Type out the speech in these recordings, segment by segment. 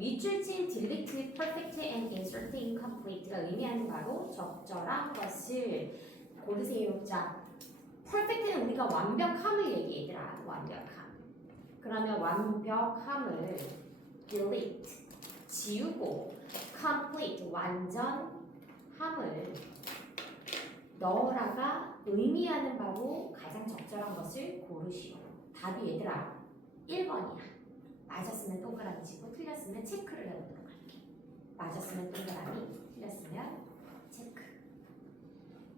밑줄 친 delete, perfect, and insert incomplete가 의미하는 바로 적절한 것을 고르세요. 자, perfect는 우리가 완벽함을 얘기해더라. 완벽함. 그러면 완벽함을 delete, 지우고 complete, 완전함을 넣으라가 의미하는 바로 가장 적절한 것을 고르시오. 답이 얘들아 1번이야. 맞았으면 동그라미 치고 틀렸으면 체크를 해보도록 할게. 맞았으면 동그라미, 틀렸으면 체크.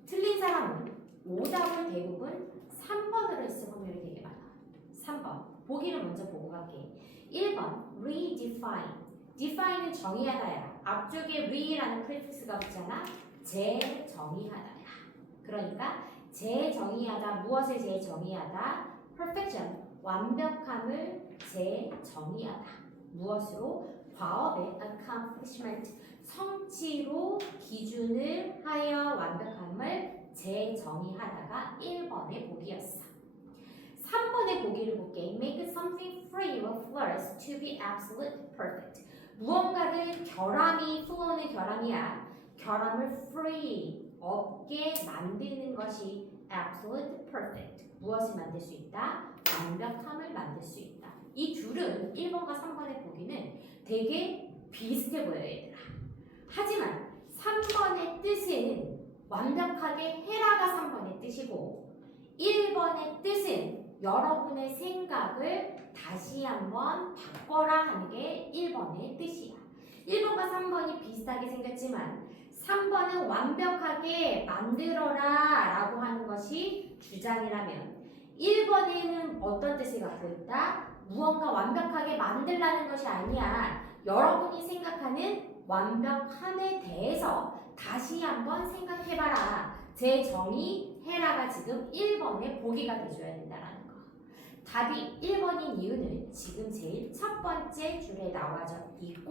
틀린 사람은 오답을 대부분 3번으로 했을 확률이 되게 많아. 3번. 보기를 먼저 보고 갈게. 1번 redefine. define은 정의하다야. 앞쪽에 re라는 프리픽스가 붙잖아. 재정의하다야. 그러니까 재정의하다. 무엇을 재정의하다? perfection. 완벽함을 재정의하다. 무엇으로? 과업의 accomplishment. 성취로 기준을 하여 완벽함을 재정의하다가 1번의 보기였어. 3번의 보기를 볼게. Make something free or flourish to be absolute perfect. 무언가를 결함이, flow는 결함이야. 결함을 free, 없게 만드는 것이 absolute perfect. 무엇을 만들 수 있다? 완벽함을 만들 수 있다. 이 둘은 1번과 3번의 보기는 되게 비슷해 보여요, 얘들아. 하지만 3번의 뜻은 완벽하게 해라가 3번의 뜻이고 1번의 뜻은 여러분의 생각을 다시 한번 바꿔라 하는 게 1번의 뜻이야. 1번과 3번이 비슷하게 생겼지만 3번은 완벽하게 만들어라 라고 하는 것이 주장이라면 1번에는 어떤 뜻을 갖고 있다? 무언가 완벽하게 만들라는 것이 아니야. 여러분이 생각하는 완벽함에 대해서 다시 한번 생각해봐라. 재정의해라가 지금 1번의 보기가 돼줘야 된다라는 거. 답이 1번인 이유는 지금 제일 첫 번째 줄에 나와져 있고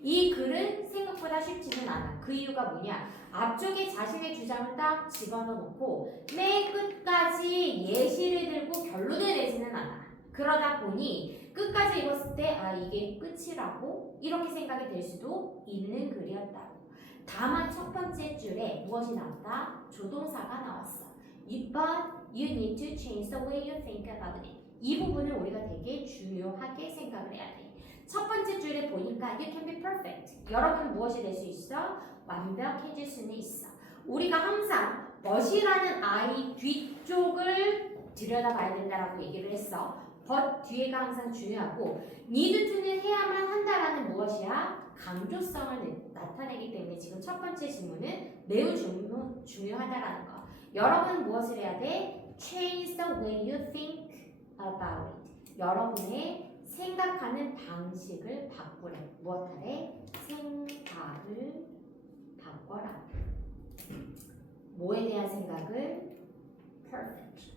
이 글은 생각보다 쉽지는 않아. 그 이유가 뭐냐? 앞쪽에 자신의 주장을 딱 집어넣고 맨 끝까지 예시를 들고 결론을 내지는 않아. 그러다 보니 끝까지 읽었을 때 아 이게 끝이라고 이렇게 생각이 될 수도 있는 글이었다고. 다만 첫 번째 줄에 무엇이 나왔다? 조동사가 나왔어. 2번 You need to change the way you think about it. 이 부분을 우리가 되게 중요하게 생각을 해야 돼. 첫 번째 줄에 보니까 You can be perfect. 여러분은 무엇이 될 수 있어? 완벽해질 수는 있어. 우리가 항상 멋이라는 I 뒤쪽을 들여다봐야 된다라고 얘기를 했어. but 뒤에가 항상 중요하고 need to는 해야만 한다라는 무엇이야? 강조성을 나타내기 때문에 지금 첫 번째 질문은 매우 중요하다라는 거. 여러분은 무엇을 해야 돼? Change the way you think about it. 여러분의 생각하는 방식을 바꾸래. 무엇하래? 생각을 바꿔라. 뭐에 대한 생각을? Perfect.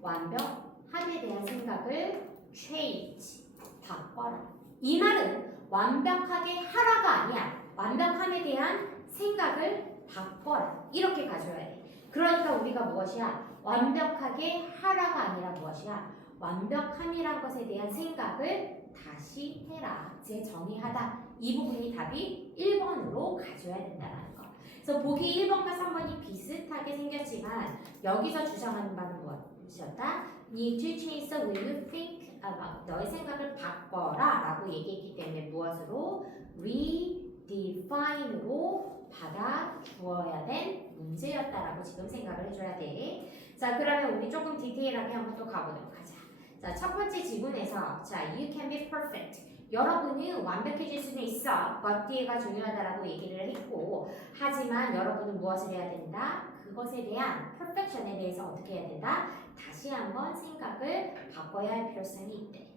완벽함에 대한 생각을 change. 바꿔라. 이 말은 완벽하게 하라가 아니야. 완벽함에 대한 생각을 바꿔라. 이렇게 가져야 돼. 그러니까 우리가 무엇이야? 완벽하게 하라가 아니라 무엇이야? 완벽함이란 것에 대한 생각을 다시 해라. 재정의하다. 이 부분이 답이 1번으로 가져야 된다는 거. 그래서 보기 1번과 3번이 비슷하게 생겼지만 여기서 주장하는 바는 무엇이었다? Need to change the way you think about. 너의 생각을 바꿔라 라고 얘기했기 때문에 무엇으로? redefine으로 받아주어야 된 문제였다라고 지금 생각을 해줘야 돼. 자, 그러면 우리 조금 디테일하게 한번 또 가보도록 하자. 자, 첫 번째 지문에서 자, you can be perfect. 여러분은 완벽해질 수는 있어. but 뒤에가 중요하다라고 얘기를 했고 하지만 여러분은 무엇을 해야 된다? 그것에 대한 perfection에 대해서 어떻게 해야 된다? 다시 한번 생각을 바꿔야 할 필요성이 있대.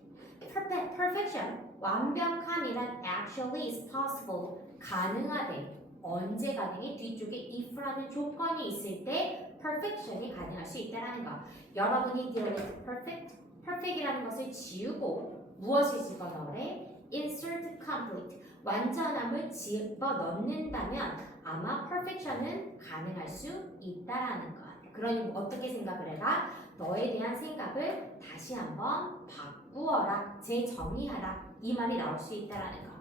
perfection, 완벽함이란 actually is possible, 가능하대. 언제 가능해? 뒤쪽에 if라는 조건이 있을 때 perfection이 가능할 수 있다는 거. 여러분이 delete perfect, perfect이라는 것을 지우고 무엇을 집어넣으래? insert complete, 완전함을 집어넣는다면 아마 perfection은 가능할 수 있다라는 거. 그러니 어떻게 생각을 해라? 너에 대한 생각을 다시 한번 바꾸어라 바꾸어라, 재정의하라 이 말이 나올 수 있다라는 거.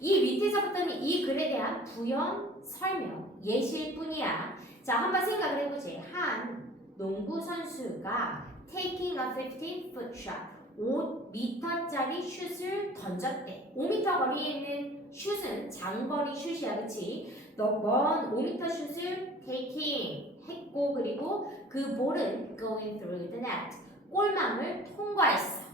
이 밑에서부터는 이 글에 대한 부연 설명, 예시일 뿐이야. 자, 한번 생각을 해보지. 한 농구 선수가 taking a 15-foot shot, 5m짜리 슛을 던졌대. 5m 거리에 있는 슛은 장거리 슛이야, 그치? 먼 5m 슛을 taking 했고, 그리고 그 볼은 going through the net, 골망을 통과했어.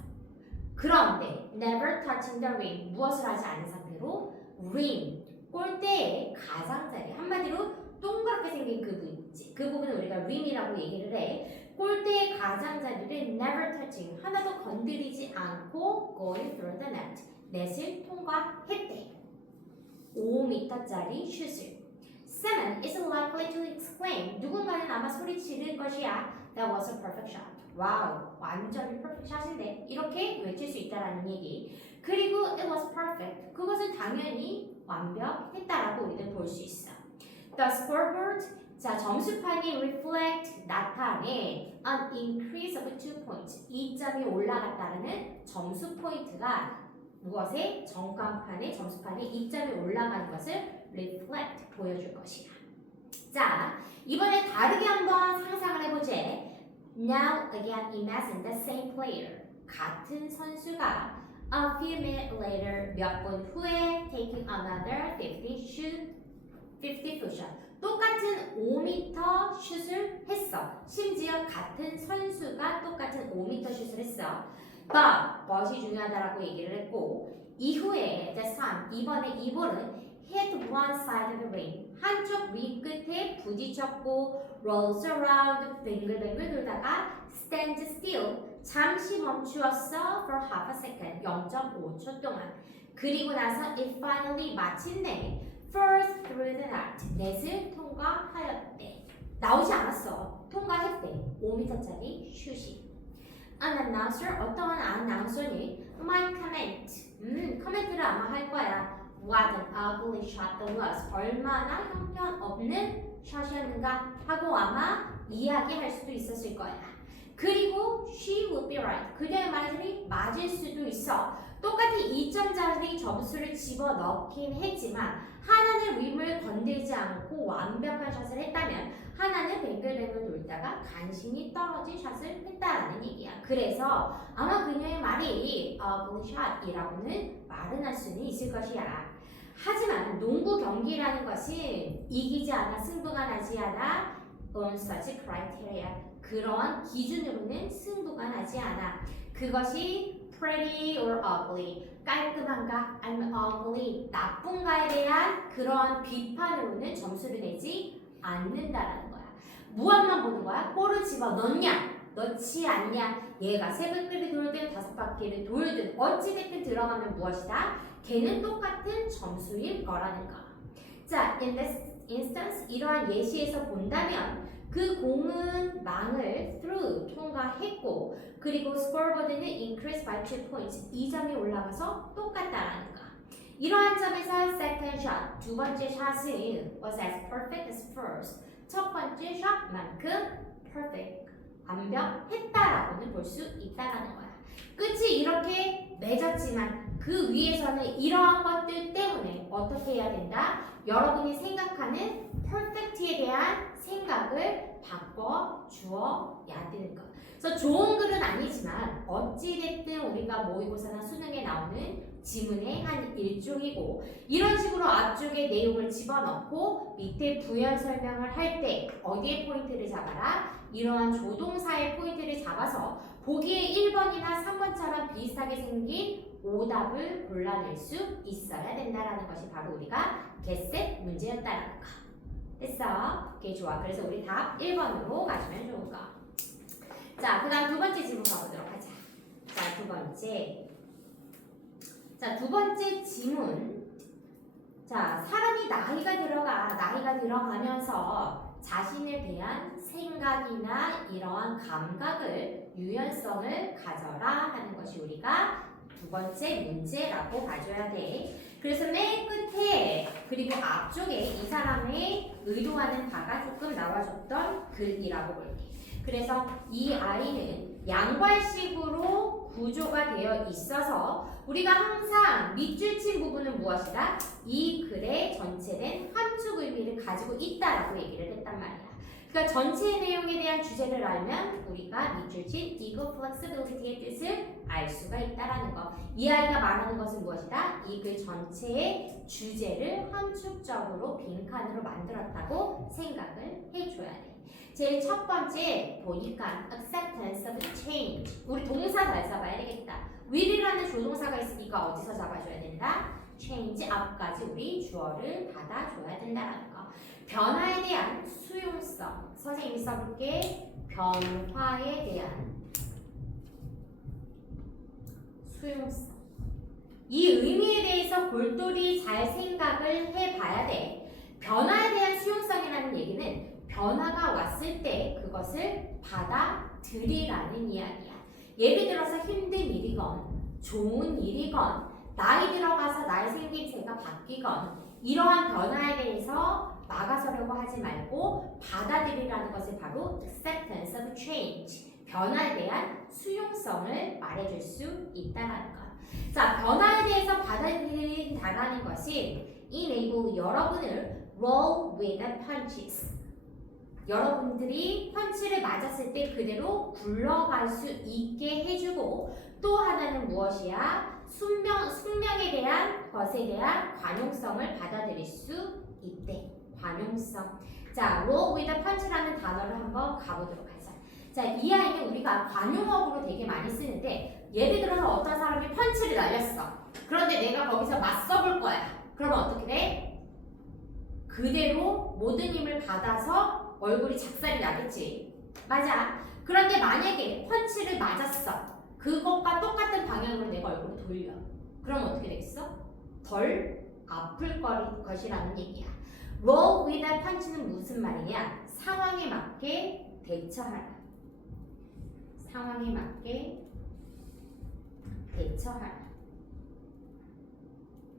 그런데 never touching the rim, 무엇을 하지 않은 상태로 rim, 골대의 가장자리, 한마디로 동그랗게 생긴 그 부분 있지. 그 부분을 우리가 rim이라고 얘기를 해. 골대의 가장자리를 never touching, 하나도 건드리지 않고 going through the net, 넷을 통과했대. 5m짜리 슛을. Someone is likely to exclaim, 누군가는 아마 소리치를 것이야. That was a perfect shot. 와우, 완전히 perfect shot인데 이렇게 외칠 수 있다라는 얘기. 그리고 it was perfect, 그것은 당연히 완벽했다라고 우리는 볼 수 있어. The scoreboard, 자 점수판이 reflect, 나타내 an increase of 2 points, 2점이 올라갔다는 점수 포인트가 무엇에? 전광판의 점수판에 2점이 올라가는 것을 reflect, 보여줄 것이야. 자, 이번에 다르게 한번 상상을 해보지. Now again imagine the same player, 같은 선수가 a few minutes later, 몇 분 후에 taking another 50-foot shot, 똑같은 5m 슛을 했어. 심지어 같은 선수가 똑같은 5m 슛을 했어. but이 중요하다라고 얘기를 했고, 이후에 the sun, 이번에 이 볼은 hit one side of the ring, 한쪽 링 끝에 부딪혔고 rolls around, 뱅글뱅글 돌다가 stand still, 잠시 멈추었어 for half a second, 0.5초 동안. 그리고 나서 it finally, 마침내 first through the net, 넷을 통과하였대. 나오지 않았어. 통과했대. 5m짜리 슛이. An announcer, 어떠한 아나운서는 might comment, 커멘트를 아마 할 거야. What an ugly shot that was, 얼마나 형편없는 샷이었는가 하고 아마 이야기할 수도 있었을 거야. 그리고 she would be right, 그녀의 말들이 맞을 수도 있어. 똑같이 2점짜리 점수를 집어넣긴 했지만 하나는 림을 건들지 않고 완벽한 샷을 했다면 하나는 뱅글뱅글 돌다가 간신히 떨어진 샷을 했다라는 얘기야. 그래서 아마 그녀의 말이 ugly shot이라고는 말은 할 수는 있을 것이야. 하지만 농구 경기라는 것은 이기지 않아 승부가 나지 않아 on such criteria, 그러한 기준으로는 승부가 나지 않아. 그것이 pretty or ugly, 깔끔한가 아니면 ugly, 나쁜가에 대한 그러한 비판으로는 점수를 내지 않는다라는 거야. 무엇만 보는 거야? 볼을 집어 넣냐 넣지 않냐, 얘가 3바퀴를 돌든 5바퀴를 돌든 어찌됐든 들어가면 무엇이다? 걔는 똑같은 점수일 거라는 거. 자, in this instance, 이러한 예시에서 본다면 그 공은 망을 through, 통과했고, 그리고 scoreboard는 increased by 2 points, 2점이 올라가서 똑같다라는 거. 이러한 점에서 second shot, 두 번째 샷은 was as perfect as first, 첫 번째 샷만큼 perfect, 완벽했다라고는 볼 수 있다라는 거야. 끝이 이렇게 맺었지만 그 위에서는 이러한 것들 때문에 어떻게 해야 된다? 여러분이 생각하는 perfect에 대한 생각을 바꿔 주어야 되는 것. 그래서 좋은 글은 아니지만 어찌됐든 우리가 모의고사나 수능에 나오는 지문의 한 일종이고, 이런 식으로 앞쪽에 내용을 집어넣고 밑에 부연 설명을 할 때 어디에 포인트를 잡아라? 이러한 조동사의 포인트를 잡아서 보기에 1번이나 3번처럼 비슷하게 생긴 오답을 골라낼 수 있어야 된다는 것이 바로 우리가 getset 문제였다라는 거. 됐어? 오케이, 좋아. 그래서 우리 답 1번으로 가시면 좋은 거. 자, 그 다음 두 번째 질문 가보도록 하자. 자, 두 번째. 자, 두 번째 질문. 자, 사람이 나이가 들어가면서 자신에 대한 생각이나 이러한 감각을, 유연성을 가져라 하는 것이 우리가 두 번째 문제라고 봐줘야 돼. 그래서 맨 끝에 그리고 앞쪽에 이 사람의 의도하는 바가 조금 나와줬던 글이라고 볼게. 그래서 이 아이는 양괄식으로 구조가 되어 있어서 우리가 항상 밑줄 친 부분은 무엇이다? 이 글의 전체된 함축 의미를 가지고 있다라고 얘기를 했단 말이야. 그러니까 전체의 내용에 대한 주제를 알면 우리가 밑줄 친 ego flexibility의 뜻을 알 수가 있다라는 거. 이 아이가 말하는 것은 무엇이다? 이 글 전체의 주제를 함축적으로 빈칸으로 만들었다고 생각을 해줘야 돼. 제일 첫 번째 보니까 acceptance of change. 우리 동사 잘 잡아야 되겠다. will이라는 조동사가 있으니까 어디서 잡아줘야 된다? change 앞까지 우리 주어를 받아줘야 된다라는 거. 변화에 대한 수용성. 선생님이 써볼게. 변화에 대한 수용성. 이 의미에 대해서 골똘히 잘 생각을 해봐야 돼. 변화에 대한 수용성이라는 얘기는 변화가 왔을 때 그것을 받아들이라는 이야기야. 예를 들어서 힘든 일이건 좋은 일이건 나이 들어가서 나의 생김새가 바뀌건 이러한 변화에 대해서 막아서려고 하지 말고 받아들이라는 것을 바로 acceptance of change, 변화에 대한 수용성을 말해줄 수 있다는 것. 자, 변화에 대해서 받아들인다는 것이 enable 여러분을 roll with the punches. 여러분들이 펀치를 맞았을 때 그대로 굴러갈 수 있게 해주고, 또 하나는 무엇이야? 숙명에 대한 것에 대한 관용성을 받아들일 수 있대. 관용성. 자, roll with the punch라는 단어를 한번 가보도록 하자. 자, 이 아이는 우리가 관용어구로 되게 많이 쓰는데, 예를 들어서 어떤 사람이 펀치를 날렸어. 그런데 내가 거기서 맞서볼 거야. 그러면 어떻게 돼? 그대로 모든 힘을 받아서 얼굴이 작살이 나겠지. 맞아. 그런데 만약에 펀치를 맞았어. 그것과 똑같은 방향으로 내가 얼굴을 돌려. 그럼 어떻게 되겠어? 덜 아플 것이라는 얘기야. roll with a punch는 무슨 말이냐? 상황에 맞게 대처하라. 상황에 맞게 대처하라.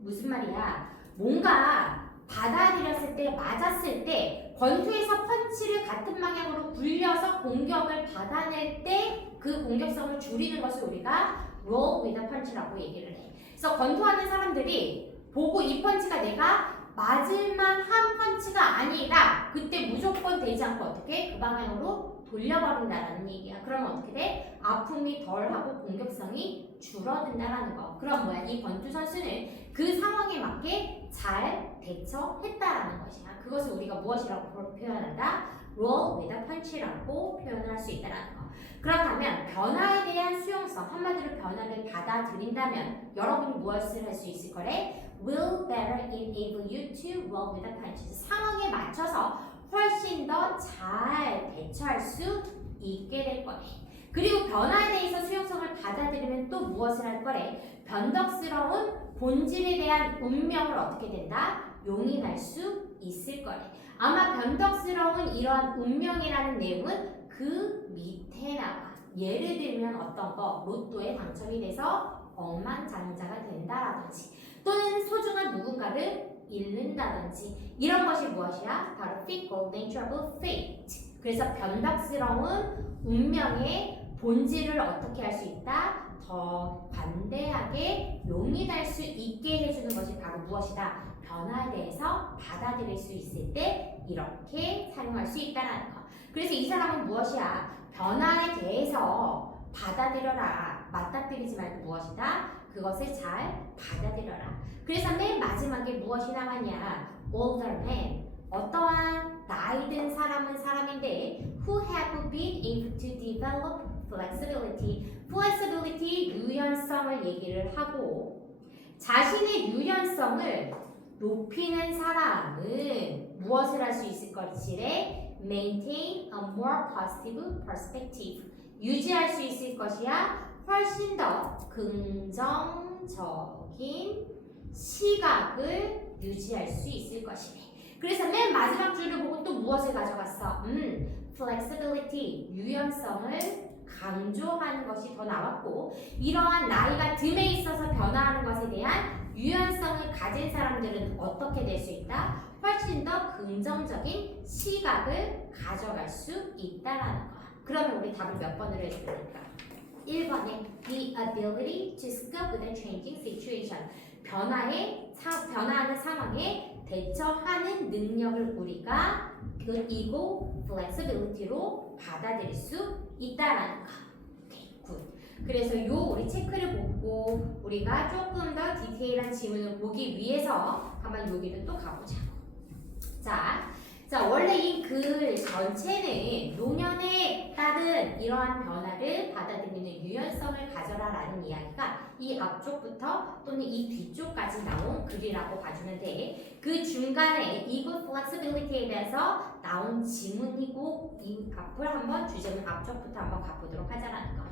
무슨 말이야? 뭔가 받아들였을 때, 맞았을 때, 권투에서 펀치를 같은 방향으로 굴려서 공격을 받아낼 때 그 공격성을 줄이는 것을 우리가 roll with a punch라고 얘기를 해. 그래서 권투하는 사람들이 보고 이 펀치가 내가 맞을만 한 펀치가 아니다. 그때 무조건 되지 않고 어떻게? 그 방향으로 돌려버린다라는 얘기야. 그러면 어떻게 돼? 아픔이 덜하고 공격성이 줄어든다라는 거. 그럼 뭐야? 이 권투 선수는 그 상황에 맞게 잘 대처했다라는 것이야. 그것을 우리가 무엇이라고 표현한다? roll with a punch라고 표현할 수 있다라는 거. 그렇다면 변화에 대한 수용성, 한마디로 변화를 받아들인다면 여러분이 무엇을 할 수 있을 거래? will better enable you to roll with the punches. 상황에 맞춰서 훨씬 더 잘 대처할 수 있게 될 거래. 그리고 변화에 대해서 수용성을 받아들이면 또 무엇을 할 거래? 변덕스러운 본질에 대한 운명을 어떻게 된다? 용인할 수 있을 거래. 아마 변덕스러운 이러한 운명이라는 내용은 그 밑에 나와. 예를 들면 어떤 거? 로또에 당첨이 돼서 억만장자가 된다라든지, 또는 소중한 누군가를 잃는다든지, 이런 것이 무엇이야? 바로 fickle nature of fate. 그래서 변덕스러운 운명의 본질을 어떻게 할 수 있다? 더 관대하게 용인할 수 있게 해주는 것이 바로 무엇이다? 변화에 대해서 받아들일 수 있을 때 이렇게 사용할 수 있다는 거. 그래서 이 사람은 무엇이야? 변화에 대해서 받아들여라. 맞닥뜨리지 말고 무엇이다? 그것을 잘 받아들여라. 그래서 맨 마지막에 무엇이 나왔냐? older man. 어떠한 나이 든 사람은 사람인데 who have been able to develop flexibility. flexibility, 유연성을 얘기를 하고, 자신의 유연성을 높이는 사람은 무엇을 할 수 있을 것이래? maintain a more positive perspective. 유지할 수 있을 것이야. 훨씬 더 긍정적인 시각을 유지할 수 있을 것이래. 그래서 맨 마지막 줄을 보고 또 무엇을 가져갔어? flexibility, 유연성을 강조하는 것이 더 나왔고, 이러한 나이가 듦에 있어서 변화하는 것에 대한 유연성을 가진 사람들은 어떻게 될 수 있다? 훨씬 더 긍정적인 시각을 가져갈 수 있다라는 거야. 그러면 우리 답을 몇 번으로 해줄까? 1번에 the ability to cope with a changing situation. 변화하는 상황에 대처하는 능력을 우리가 이고 flexibility로 받아들일 수 있다라는 거. 오케이, 굿. 그래서 요 우리 체크를 보고 우리가 조금 더 디테일한 지문을 보기 위해서 한번 여기를 또 가보자고. 자, 원래 이 글 전체는 노년에 따른 이러한 변화를 받아들이는 유연성을 가져라라는 이야기가 이 앞쪽부터 또는 이 뒤쪽까지 나온 글이라고 봐주면 돼. 그 중간에 equal flexibility에 대해서 나온 지문이고 이 앞을 한번 주제문 앞쪽부터 한번 가보도록 하자라는 거.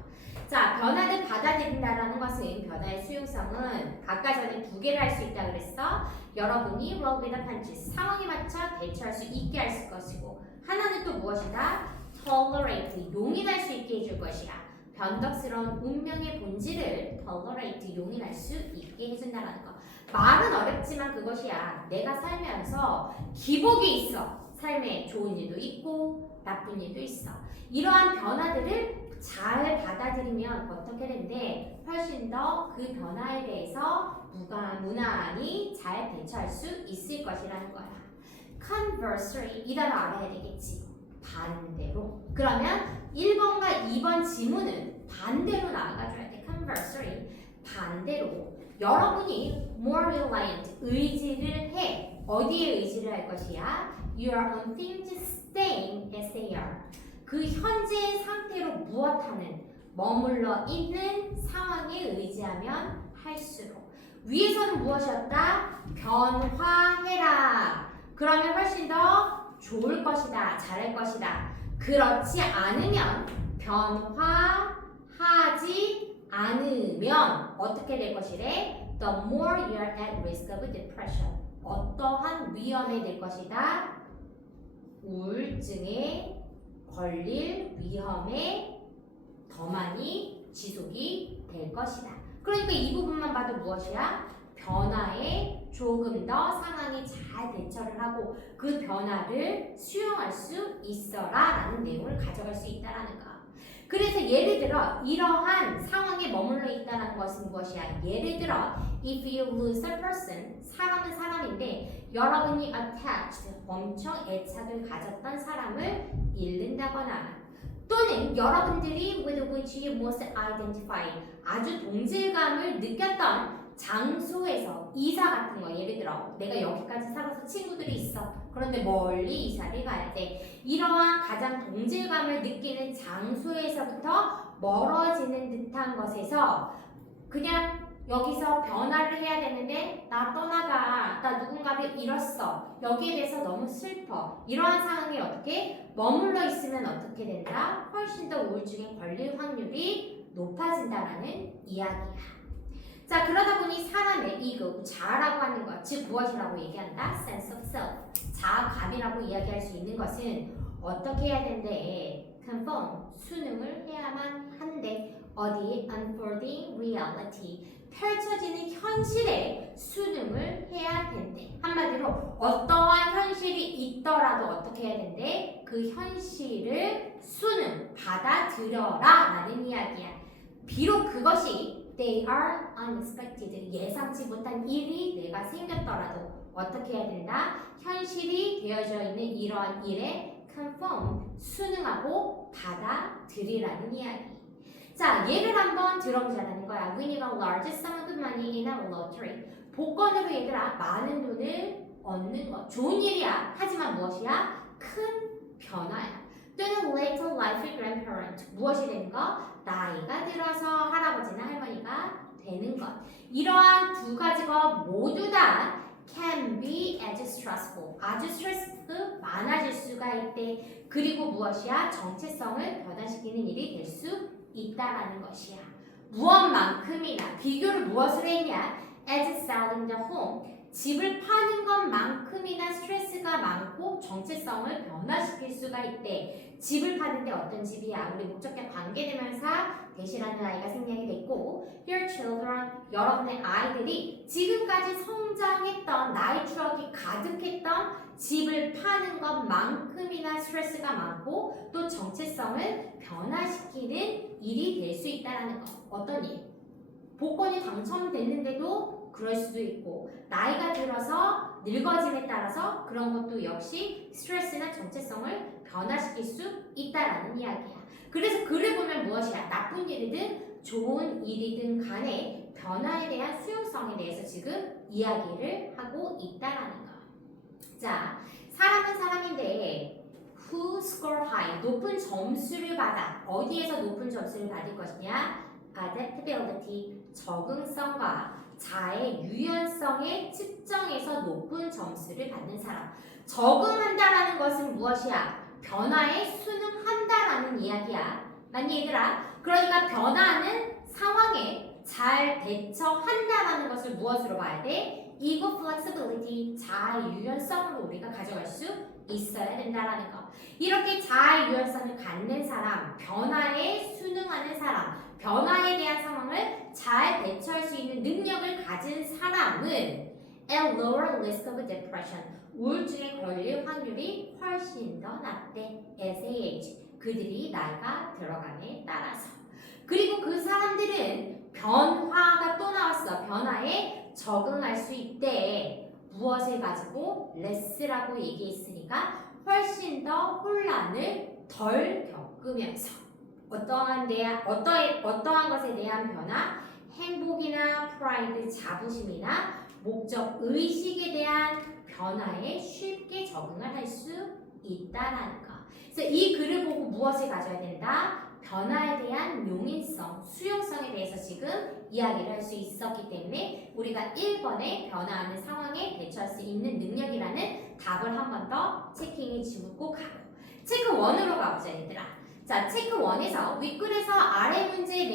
자, 변화를 받아들인다라는 것은 변화의 수용성은 아까 전에 두 개를 할 수 있다 그랬어. 여러분이 roll with the punches 상황에 맞춰 대처할 수 있게 할 것이고 하나는 또 무엇이다? tolerate 용인할 수 있게 해줄 것이야. 변덕스러운 운명의 본질을 tolerate 용인할 수 있게 해준다는 거. 말은 어렵지만 그것이야. 내가 살면서 기복이 있어. 삶에 좋은 일도 있고 나쁜 일도 있어. 이러한 변화들을 잘 받아들이면 어떻게 되는데 훨씬 더 그 변화에 대해서 무난히 잘 대처할 수 있을 것이라는 거야. Conversely 이 단어 알아야 되겠지. 반대로. 그러면 1번과 2번 지문은 반대로 나아가줘야 돼. Conversely 반대로. 여러분이 more reliant 의지를 해. 어디에 의지를 할 것이야? You are on things staying as they are. 그 현재의 상태로 무엇하는 머물러 있는 상황에 의지하면 할수록 위에서는 무엇이었다? 변화해라. 그러면 훨씬 더 좋을 것이다. 잘할 것이다. 그렇지 않으면 변화하지 않으면 어떻게 될 것이래? The more you are at risk of depression. 어떠한 위험에 될 것이다? 우울증에 걸릴 위험에 더 많이 지속이 될 것이다. 그러니까 이 부분만 봐도 무엇이야? 변화에 조금 더 상황에 잘 대처를 하고 그 변화를 수용할 수 있어라 라는 내용을 가져갈 수 있다는 거. 그래서 예를 들어 이러한 상황에 머물러 있다는 것은 무엇이야? 예를 들어 if you lose a person, 사람은 사람인데 여러분이 attached, 엄청 애착을 가졌던 사람을 잃는다거나 또는 여러분들이 with which you most identify, 아주 동질감을 느꼈던 장소에서 이사 같은 거 예를 들어 내가 여기까지 살아서 친구들이 있어. 그런데 멀리 이사를 가야 돼. 이러한 가장 동질감을 느끼는 장소에서부터 멀어지는 듯한 것에서 그냥 여기서 변화를 해야 되는데 나 떠나가. 나 누군가를 잃었어. 여기에 대해서 너무 슬퍼. 이러한 상황에 어떻게 머물러 있으면 어떻게 된다? 훨씬 더 우울증에 걸릴 확률이 높아진다라는 이야기야. 자, 그러다 보니 사람의 이거 자아라고 하는 것, 즉 무엇이라고 얘기한다? sense of self, 자아감이라고 이야기할 수 있는 것은 어떻게 해야 된대? conform, 순응을 해야만 한대. 어디? unfolding reality, 펼쳐지는 현실에 순응을 해야 된대. 한마디로 어떠한 현실이 있더라도 어떻게 해야 된대? 그 현실을 순응, 받아들여라 라는 이야기야. 비록 그것이 they are unexpected, 예상치 못한 일이 내가 생겼더라도 어떻게 해야 된다? 현실이 되어져 있는 이러한 일에 conform, 순응하고 받아들이라는 이야기. 자, 예를 한번 들어보자는 거야. We need a large sum of money in a lottery. 복권으로 얘들아 많은 돈을 얻는 것. 좋은 일이야. 하지만 무엇이야? 큰 변화야. 또는 later life grandparent. 무엇이 되는 거? 나이가 들어서 할아버지나 할머니가 되는 것. 이러한 두 가지가 모두 다 can be as stressful. 아주 스트레스가 많아질 수가 있대. 그리고 무엇이야? 정체성을 변화시키는 일이 될 수 있다라는 것이야. 무엇만큼이나 비교를 무엇을 했냐? As selling the home. 집을 파는 것만큼이나 스트레스가 많고 정체성을 변화시킬 수가 있대. 집을 파는데 어떤 집이야? 우리 목적격 관계대명사 대신하는 아이가 생략이 됐고 Your children, 여러분의 아이들이 지금까지 성장했던 나의 추억이 가득했던 집을 파는 것만큼이나 스트레스가 많고 또 정체성을 변화시키는 일이 될 수 있다는 거. 어떤 일? 복권이 당첨됐는데도 그럴 수도 있고 나이가 들어서 늙어짐에 따라서 그런 것도 역시 스트레스나 정체성을 변화시킬 수 있다라는 이야기야. 그래서 글을 보면 무엇이야? 나쁜 일이든 좋은 일이든 간에 변화에 대한 수용성에 대해서 지금 이야기를 하고 있다라는 거. 자, 사람은 사람인데 who score high, 높은 점수를 받아. 어디에서 높은 점수를 받을 것이냐? adaptability, 적응성과 자의 유연성의 측정에서 높은 점수를 받는 사람. 적응한다라는 것은 무엇이야? 변화에 순응한다라는 이야기야. 맞니 얘들아? 그러니까 변화하는 상황에 잘 대처한다라는 것을 무엇으로 봐야 돼? ego flexibility, 자의 유연성으로 우리가 가져갈 수 있어야 된다라는 거. 이렇게 자의 유연성을 갖는 사람, 변화에 순응하는 사람, 변화에 대한 상황을 잘 대처할 수 있는 능력을 가진 사람은 a lower risk of depression, 우울증에 걸릴 확률이 훨씬 더 낮대. as they age, 그들이 나이가 들어감에 따라서. 그리고 그 사람들은 변화가 또 나왔어. 변화에 적응할 수 있대. 무엇을 가지고? less라고 얘기했으니까 훨씬 더 혼란을 덜 겪으면서 어떠한 것에 대한 변화, 행복이나 프라이드, 자부심이나 목적, 의식에 대한 변화에 쉽게 적응을 할 수 있다라는 거. 그래서 이 글을 보고 무엇을 가져야 된다? 변화에 대한 용인성, 수용성에 대해서 지금 이야기를 할 수 있었기 때문에 우리가 1번에 변화하는 상황에 대처할 수 있는 능력이라는 답을 한 번 더 체킹해 주고 가고. 체크 1으로 가보자 얘들아. 자, 체크 1에서 윗글에서 아래 문장의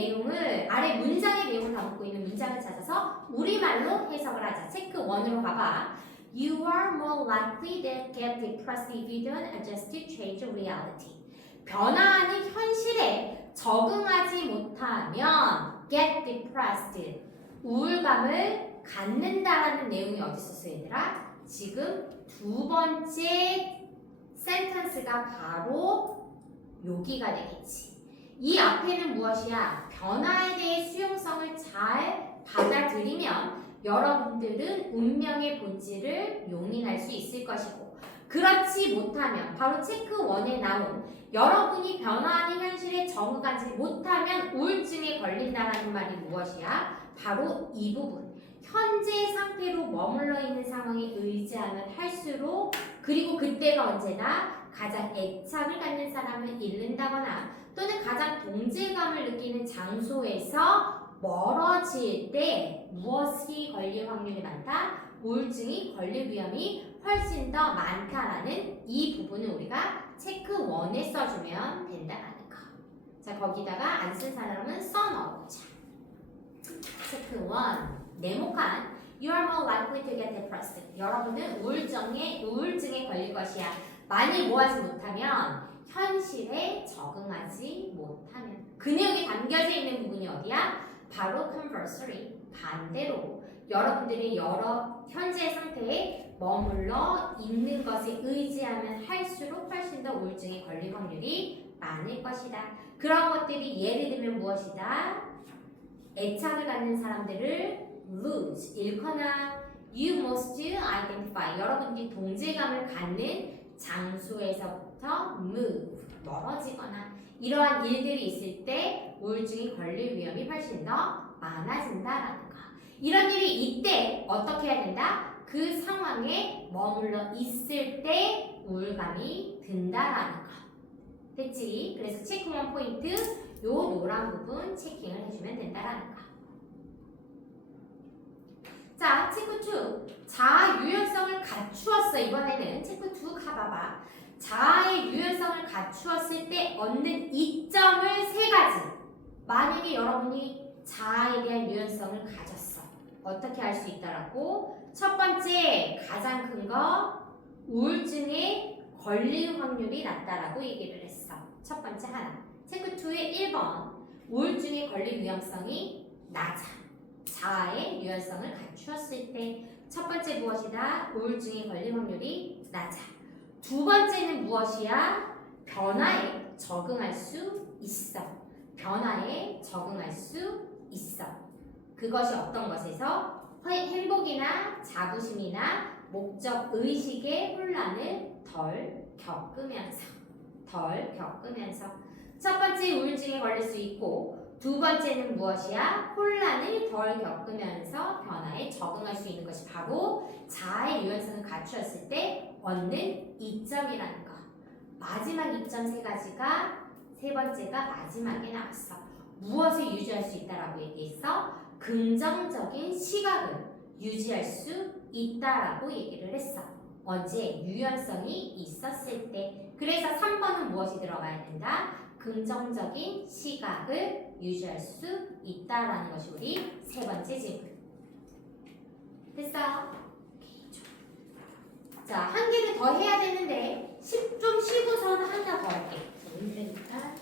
내용을 담고 있는 문장을 찾아서 우리말로 해석을 하자. 체크 1으로 가봐. You are more likely to get depressed if you don't adjust to change reality. 변화하는 현실에 적응하지 못하면 get depressed, 우울감을 갖는다라는 내용이 어디 있었어 얘들아? 지금 두 번째 센텐스가 바로 여기가 되겠지. 이 앞에는 무엇이야? 변화에 대해 수용성을 잘 받아들이면 여러분들은 운명의 본질을 용인할 수 있을 것이고, 그렇지 못하면 바로 체크 1에 나온 여러분이 변화하는 현실에 적응하지 못하면 우울증에 걸린다는 말이 무엇이야? 바로 이 부분. 현재 상태로 머물러 있는 상황에 의지하면 할수록, 그리고 그때가 언제나 가장 애착을 갖는 사람을 잃는다거나 또는 가장 동질감을 느끼는 장소에서 멀어질 때 무엇이 걸릴 확률이 많다? 우울증이 걸릴 위험이 훨씬 더 많다라는 이 부분을 우리가 체크 1에 써주면 된다라는 거. 자, 거기다가 안 쓴 사람은 써 넣어보자. 체크 1, 네모칸 You are more likely to get depressed. 여러분은 우울증에 걸릴 것이야. 많이 모아지 못하면, 현실에 적응하지 못하면. 그 내용이 담겨져 있는 부분이 어디야? 바로 conversely, 반대로 여러분들이 여러 현재 상태에 머물러 있는 것에 의지하면 할수록 훨씬 더 우울증에 걸릴 확률이 많을 것이다. 그런 것들이 예를 들면 무엇이다? 애착을 갖는 사람들을 lose, 잃거나 you must identify, 여러분들이 동질감을 갖는 장소에서부터 move, 멀어지거나 이러한 일들이 있을 때 우울증이 걸릴 위험이 훨씬 더 많아진다라는 거. 이런 일이 이때 어떻게 해야 된다? 그 상황에 머물러 있을 때 우울감이 든다라는 거. 됐지? 그래서 체크 1 포인트, 요 노란 부분 체킹을 해주면 된다라는 거. 자, 체크 2. 자아 유연성을 갖추었어. 이번에는 체크 2 가봐봐. 자아의 유연성을 갖추었을 때 얻는 이점을 세 가지. 만약에 여러분이 자아에 대한 유연성을 가졌어. 어떻게 할 수 있다라고? 첫 번째 가장 큰 거 우울증에 걸릴 확률이 낮다라고 얘기를 했어. 첫 번째 하나. 체크 2의 1번 우울증에 걸릴 위험성이 낮아. 자아의 유연성을 갖추었을 때 첫 번째 무엇이다? 우울증에 걸릴 확률이 낮아. 두 번째는 무엇이야? 변화에 적응할 수 있어. 변화에 적응할 수 있어. 그것이 어떤 것에서? 행복이나 자부심이나 목적 의식의 혼란을 덜 겪으면서 첫 번째 우울증에 걸릴 수 있고 두 번째는 무엇이야? 혼란을 덜 겪으면서 변화에 적응할 수 있는 것이 바로 자아의 유연성을 갖추었을 때 얻는 이점이라는 거. 마지막 이점 세 가지가 세 번째가 마지막에 나왔어. 무엇을 유지할 수 있다라고 얘기했어? 긍정적인 시각을 유지할 수 있다라고 얘기를 했어. 언제? 유연성이 있었을 때. 그래서 3번은 무엇이 들어가야 된다? 긍정적인 시각을 유지할 수 있다라는 것이 우리 세 번째 질문. 됐어? 자, 한 개를 더 해야 되는데 좀 쉬고선 하나 더 할게. 너무 힘드니까.